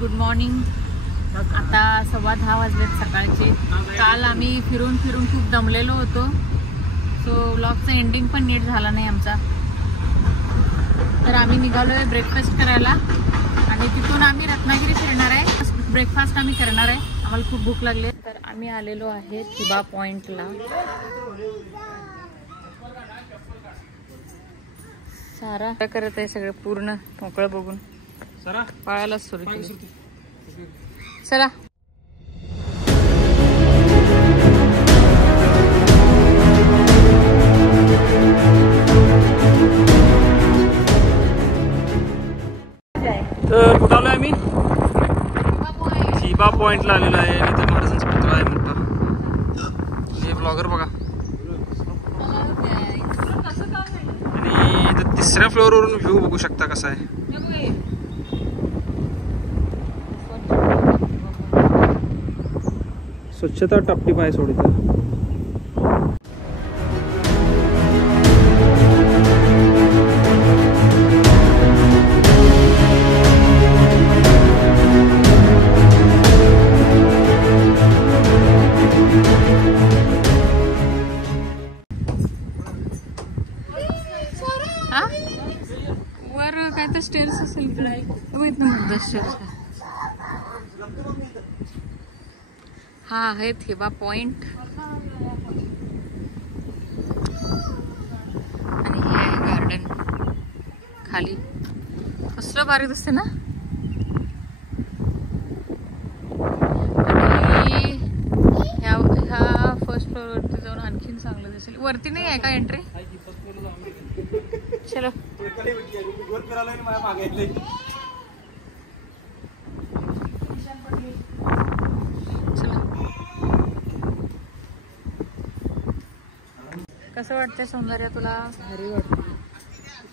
Good morning. आता 10:15 वाजलेत सकाळचे. काल आम्ही फिरून खूप दमलेलो होतो, सो व्लॉगचं एंडिंग पण नीट झाला नाही आमचा. तर आम्ही निघालोय ब्रेकफास्ट करायला आणि तिथून आम्ही रत्नागिरी फिरणार आहे. ब्रेकफास्ट आम्ही करणार आहे, आम्हाला खूप भूक लागली. तर आम्ही आलेलो आहे थिबा पॉइंटला. सारा करत आहे सगळं पूर्ण मोकळं बघून. पळायला सुरू केली. चला तर कुठं आलोय आम्ही? थिबा पॉइंटला आलेलो आहे. इथं महाराजांचा पुतळा आहे मोठा. हे ब्लॉगर बघा. आणि इथं 3ऱ्या फ्लोअरवरून व्ह्यू बघू शकता कसा आहे. स्वच्छता टापटीप आहे सोड इथं. वर काय तर स्टेअर्स असेल स्टेअर्स. हा आहे थिबा पॉइंट आणि हे आहे गार्डन खाली. कसलं भारी दिसते ना. आणि ह्या फर्स्ट फ्लोअर वरती जाऊन आणखीन चांगलं दिसेल. वरती नाही आहे का एंट्री? चलो कसं वाटतंय सौंदर्य तुला? भारी वाटतं.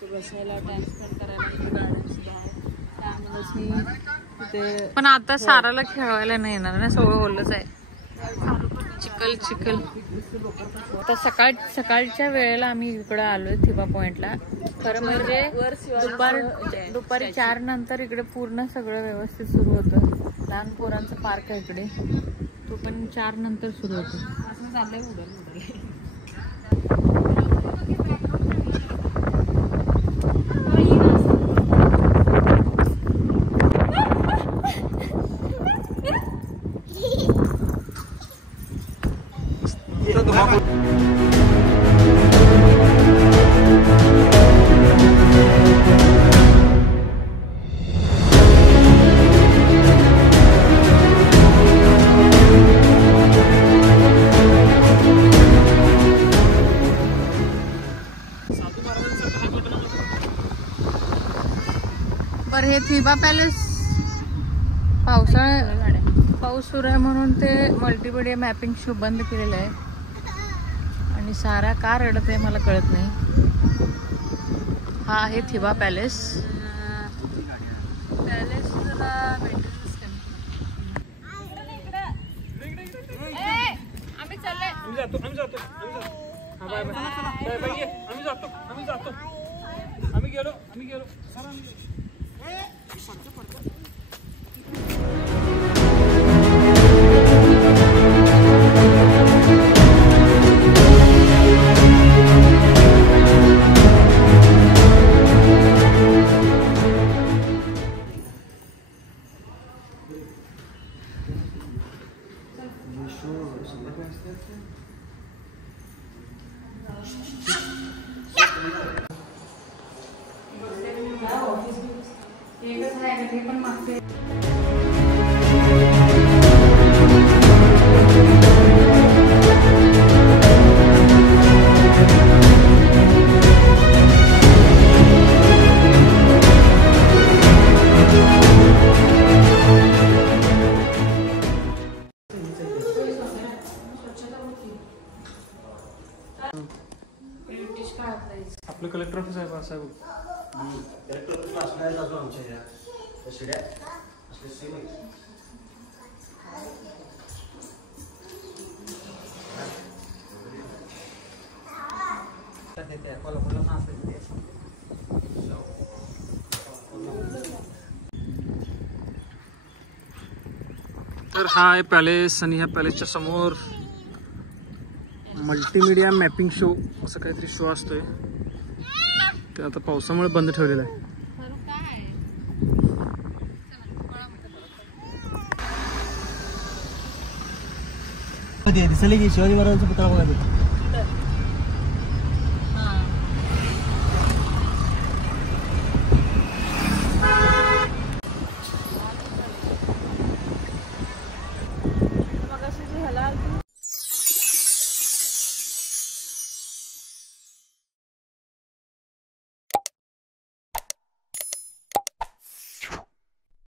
तिथे बसायला टाइम स्पेंड करायला गार्डन सुद्धा आहे. त्यामुळे पण आता साराला खेळवायला नाही येणार ना, सगळं ओलच आहे. चिखल. आता सकाळच्या वेळेला आम्ही इकडं आलोय थिबा पॉइंटला. खरं म्हणजे दुपारी 4 नंतर इकडे पूर्ण सगळं व्यवस्थित सुरू होतं. लहान पोरांचा पार्क आहे इकडे, तो पण 4 नंतर सुरू होतो. असं चाललंय. बरं, हे थिबा पॅलेस पाऊस सुरू आहे म्हणून ते मल्टीमीडिया मॅपिंग शो बंद केलेलं आहे. आणि सारा का रडत आहे मला कळत नाही. हा आहे थिबा पॅलेस. आम्ही चाललोय. आम्ही गेलो. आपलं कलेक्टर ऑफिस आहे साहेब. कलेक्टर ऑफिस असणार अजून आमच्या ह्या शिड्या असले सेम आहे. तर हा आहे पॅलेस आणि ह्या पॅलेसच्या समोर मल्टीमीडिया मॅपिंग शो असं काहीतरी शो असतोय ते आता पावसामुळे बंद ठेवलेलं आहे. दिसले की शिवाजी महाराजांचा पुतळा बघायला.